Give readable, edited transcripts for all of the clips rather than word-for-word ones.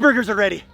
cheeseburgers are ready.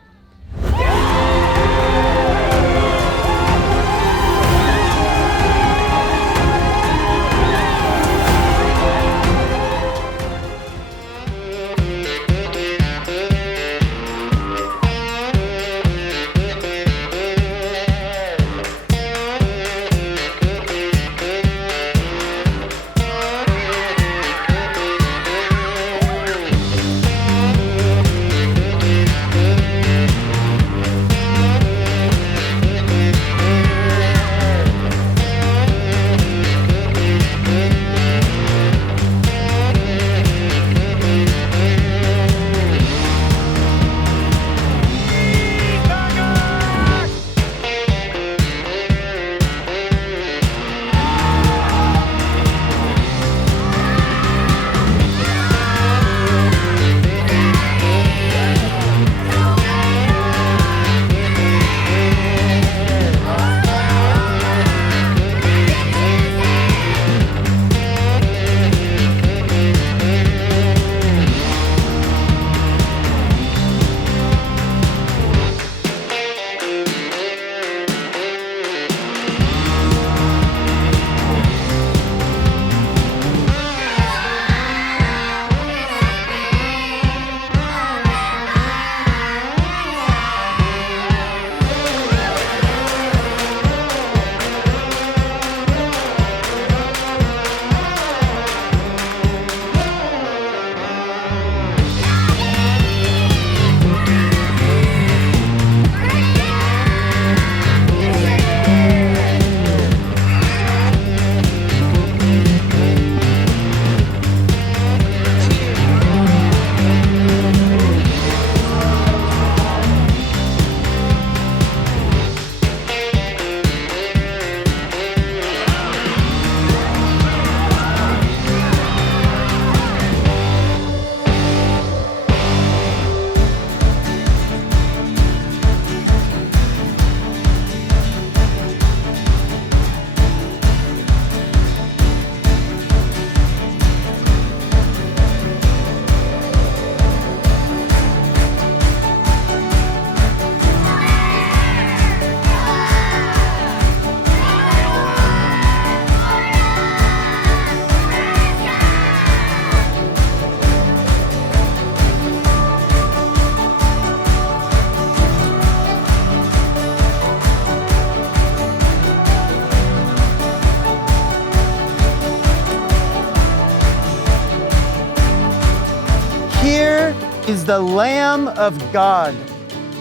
Here is the Lamb of God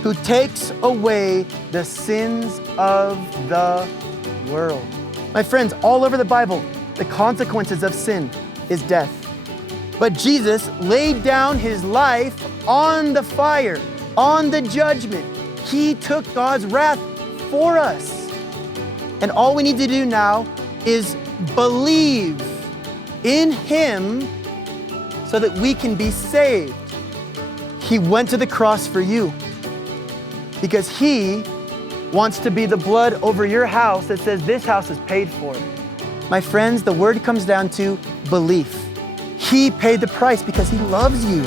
who takes away the sins of the world. My friends, all over the Bible, the consequences of sin is death. But Jesus laid down his life on the fire, on the judgment. He took God's wrath for us. And all we need to do now is believe in him so that we can be saved. He went to the cross for you because he wants to be the blood over your house that says this house is paid for. My friends, the word comes down to belief. He paid the price because he loves you.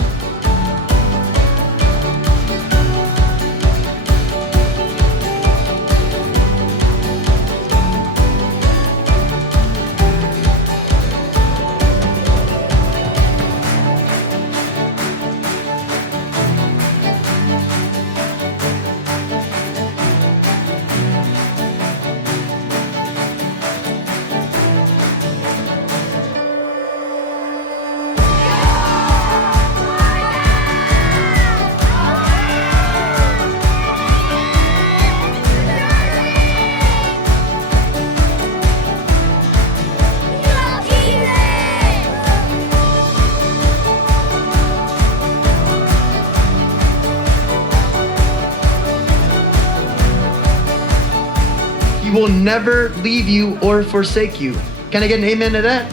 He will never leave you or forsake you. Can I get an amen to that?